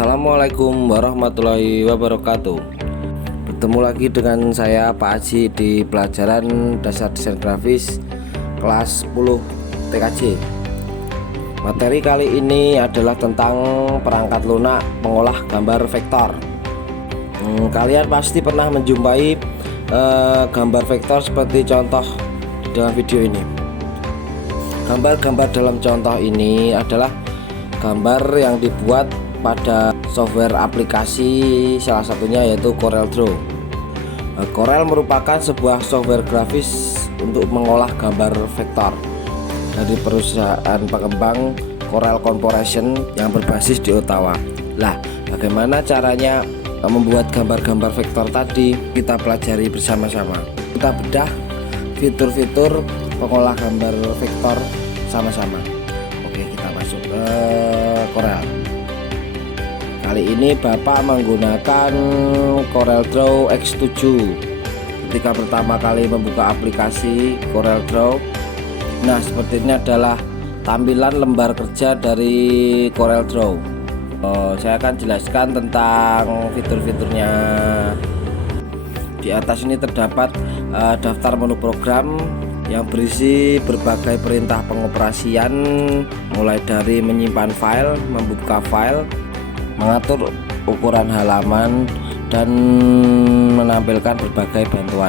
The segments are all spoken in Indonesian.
Assalamualaikum warahmatullahi wabarakatuh. Bertemu lagi dengan saya Pak Haji di pelajaran dasar desain grafis kelas 10 TKJ. Materi kali ini adalah tentang perangkat lunak pengolah gambar vektor. Kalian pasti pernah menjumpai gambar vektor seperti contoh dalam video ini. Gambar-gambar dalam contoh ini adalah gambar yang dibuat pada software aplikasi, salah satunya yaitu CorelDRAW. Corel merupakan sebuah software grafis untuk mengolah gambar vektor dari perusahaan pengembang Corel Corporation yang berbasis di Ottawa. Lah, bagaimana caranya membuat gambar-gambar vektor tadi? Kita pelajari bersama-sama. Kita bedah fitur-fitur pengolah gambar vektor sama-sama. Oke, kita masuk ke Corel. Kali ini Bapak menggunakan CorelDRAW X7. Ketika pertama kali membuka aplikasi CorelDRAW, nah seperti ini adalah tampilan lembar kerja dari CorelDRAW. Saya akan jelaskan tentang fitur-fiturnya. Di atas ini terdapat daftar menu program yang berisi berbagai perintah pengoperasian, mulai dari menyimpan file, membuka file, mengatur ukuran halaman, dan menampilkan berbagai bantuan.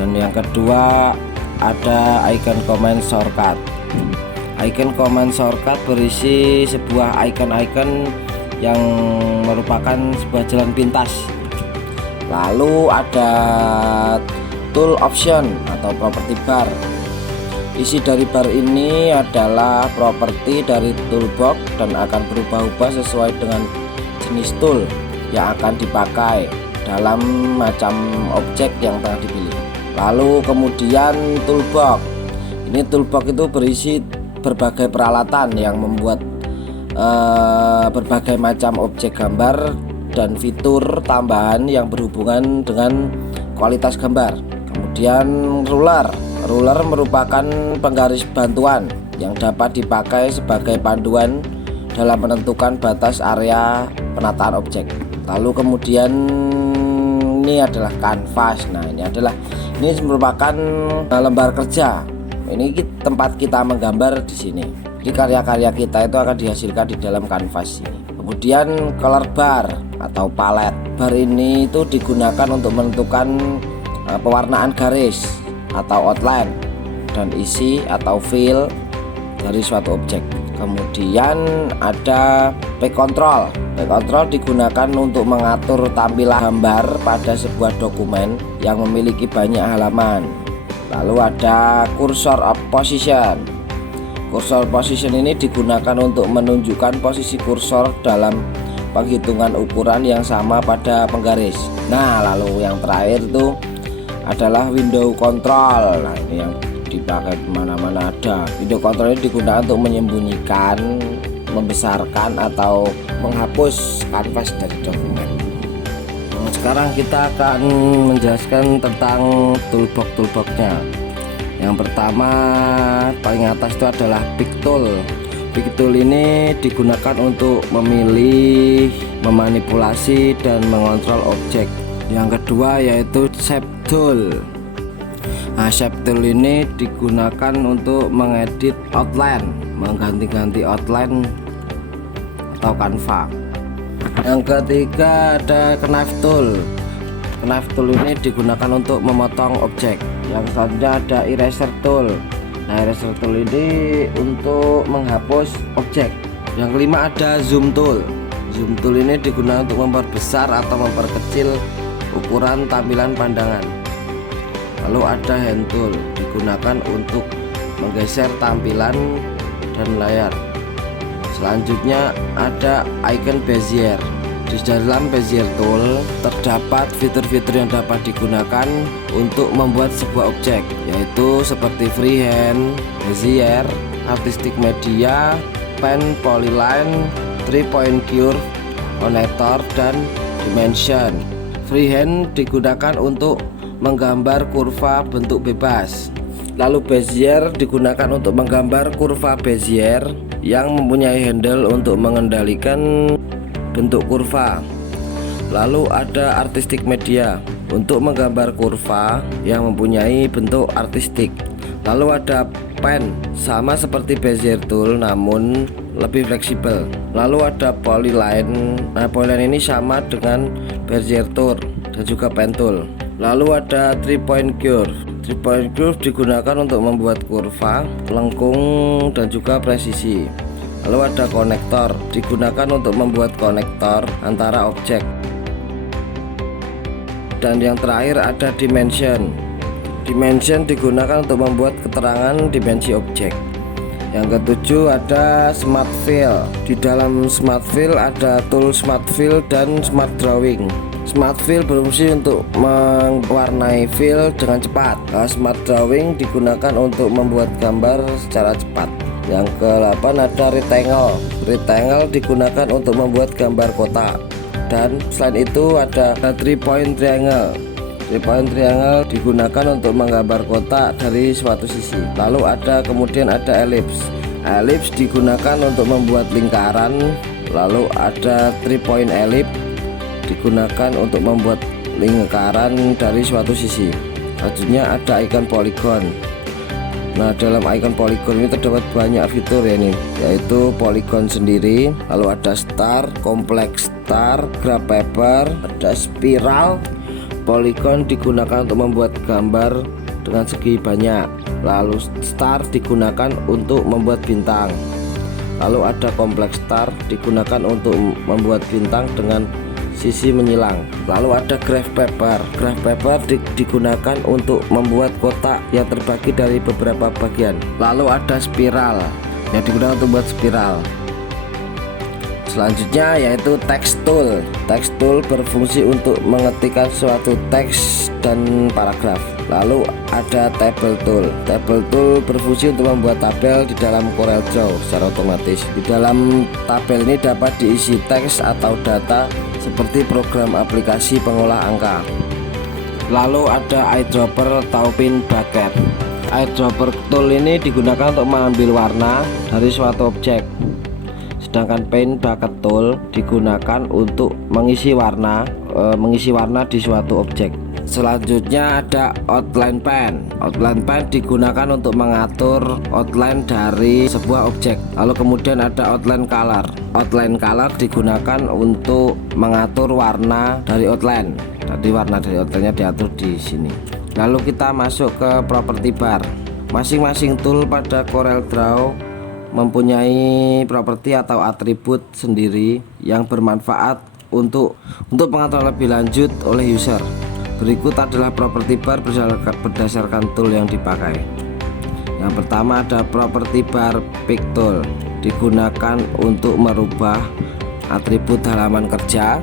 Dan yang kedua ada icon command shortcut. Icon command shortcut berisi sebuah icon-icon yang merupakan sebuah jalan pintas. Lalu ada tool option atau property bar. Isi dari bar ini adalah properti dari toolbox dan akan berubah-ubah sesuai dengan jenis tool yang akan dipakai dalam macam objek yang telah dipilih. Lalu kemudian toolbox. Ini toolbox itu berisi berbagai peralatan yang membuat berbagai macam objek gambar dan fitur tambahan yang berhubungan dengan kualitas gambar. Kemudian ruler merupakan penggaris bantuan yang dapat dipakai sebagai panduan dalam menentukan batas area penataan objek. Lalu kemudian ini adalah kanvas. Nah, ini merupakan lembar kerja. Ini tempat kita menggambar di sini. Jadi karya-karya kita itu akan dihasilkan di dalam kanvas ini. Kemudian color bar atau palet. Bar ini itu digunakan untuk menentukan pewarnaan garis atau outline dan isi atau fill dari suatu objek. Kemudian ada P control. P control digunakan untuk mengatur tampilan gambar pada sebuah dokumen yang memiliki banyak halaman. Lalu ada cursor position. Cursor position ini digunakan untuk menunjukkan posisi kursor dalam penghitungan ukuran yang sama pada penggaris. Nah, lalu yang terakhir itu adalah window control. Nah, ini yang dipakai kemana-mana ada. Window control ini digunakan untuk menyembunyikan, membesarkan, atau menghapus kanvas dari dokumen. Sekarang kita akan menjelaskan tentang toolbox-nya. Yang pertama paling atas itu adalah pick tool. Pick tool ini digunakan untuk memilih, memanipulasi, dan mengontrol objek. Yang kedua yaitu shape tool. Nah, shape tool ini digunakan untuk mengedit outline, mengganti-ganti outline atau kanva. Yang ketiga ada knife tool. Knife tool ini digunakan untuk memotong objek. Yang selanjutnya ada eraser tool. Nah, eraser tool ini untuk menghapus objek. Yang kelima ada zoom tool. Zoom tool ini digunakan untuk memperbesar atau memperkecil ukuran tampilan pandangan. Lalu ada hand tool, digunakan untuk menggeser tampilan dan layar. Selanjutnya ada icon bezier. Di dalam bezier tool terdapat fitur-fitur yang dapat digunakan untuk membuat sebuah objek, yaitu seperti freehand, bezier, artistic media, pen, polyline, 3-point curve, connector, dan dimension. Freehand digunakan untuk menggambar kurva bentuk bebas. Lalu bezier digunakan untuk menggambar kurva bezier yang mempunyai handle untuk mengendalikan bentuk kurva. Lalu ada artistic media untuk menggambar kurva yang mempunyai bentuk artistik. Lalu ada pen, sama seperti Bezier tool namun lebih fleksibel. Lalu ada polyline. Nah, polyline ini sama dengan Bezier tool dan juga pen tool. Lalu ada 3-point curve. 3-point curve digunakan untuk membuat kurva, lengkung dan juga presisi. Lalu ada konektor, digunakan untuk membuat konektor antara objek. Dan yang terakhir ada dimension. Dimension digunakan untuk membuat keterangan dimensi objek. Yang ketujuh ada smart fill. Di dalam smart fill ada tool smart fill dan smart drawing. Smart fill berfungsi untuk mewarnai fill dengan cepat. Smart drawing digunakan untuk membuat gambar secara cepat. Yang ke-8 ada rectangle. Rectangle digunakan untuk membuat gambar kotak. Dan selain itu ada 3-point triangle. 3-point triangle digunakan untuk menggambar kotak dari suatu sisi. Lalu kemudian ada ellipse. Ellipse digunakan untuk membuat lingkaran. Lalu ada 3-point ellipse digunakan untuk membuat lingkaran dari suatu sisi. Selanjutnya ada icon polygon. Nah, dalam icon polygon ini terdapat banyak fitur ya ini, yaitu polygon sendiri, lalu ada star, complex star, graph paper, ada spiral. Polygon digunakan untuk membuat gambar dengan segi banyak. Lalu star digunakan untuk membuat bintang. Lalu ada complex star digunakan untuk membuat bintang dengan sisi menyilang. Lalu ada graph paper. Graph paper digunakan untuk membuat kotak yang terbagi dari beberapa bagian. Lalu ada spiral yang digunakan untuk membuat spiral. Selanjutnya yaitu text tool. Text tool berfungsi untuk mengetikkan suatu teks dan paragraf. Lalu ada table tool. Table tool berfungsi untuk membuat tabel di dalam Corel Draw secara otomatis. Di dalam tabel ini dapat diisi teks atau data seperti program aplikasi pengolah angka. Lalu ada eyedropper atau pin bucket. Eyedropper tool ini digunakan untuk mengambil warna dari suatu objek. Sedangkan pin bucket tool digunakan untuk mengisi warna di suatu objek. Selanjutnya ada outline pen. Outline pen digunakan untuk mengatur outline dari sebuah objek. Lalu kemudian ada outline color. Outline color digunakan untuk mengatur warna dari outline. Tadi warna dari outline-nya diatur di sini. Lalu kita masuk ke property bar. Masing-masing tool pada Corel Draw mempunyai properti atau atribut sendiri yang bermanfaat untuk pengaturan lebih lanjut oleh user. Berikut adalah property bar berdasarkan tool yang dipakai. Yang pertama ada property bar pick tool, digunakan untuk merubah atribut halaman kerja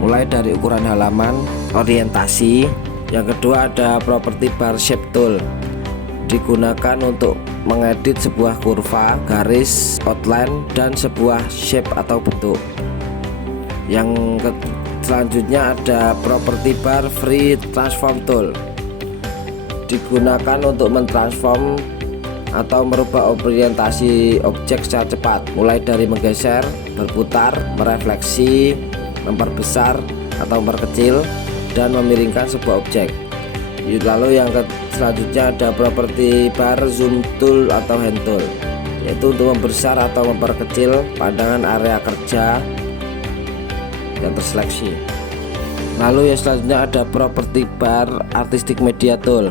mulai dari ukuran halaman, orientasi. Yang kedua ada property bar shape tool, digunakan untuk mengedit sebuah kurva, garis, outline, dan sebuah shape atau bentuk. Selanjutnya ada property bar free transform tool, digunakan untuk mentransform atau merubah orientasi objek secara cepat, mulai dari menggeser, berputar, merefleksi, memperbesar atau memperkecil, dan memiringkan sebuah objek. Lalu selanjutnya ada property bar zoom tool atau hand tool, yaitu untuk membesar atau memperkecil pandangan area kerja yang terseleksi. Lalu yang selanjutnya ada property bar artistic media tool.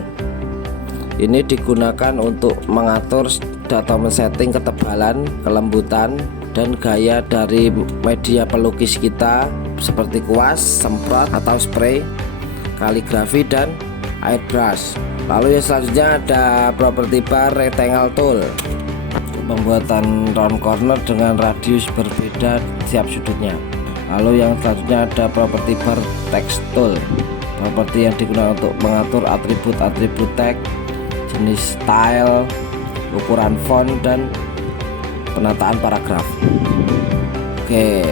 Ini digunakan untuk mengatur atau men-setting ketebalan, kelembutan, dan gaya dari media pelukis kita seperti kuas, semprot atau spray, kaligrafi, dan airbrush. Lalu yang selanjutnya ada property bar rectangle tool, pembuatan round corner dengan radius berbeda setiap sudutnya. Lalu yang selanjutnya ada property bar text tool, properti yang digunakan untuk mengatur atribut-atribut teks, jenis style, ukuran font, dan penataan paragraf. Oke.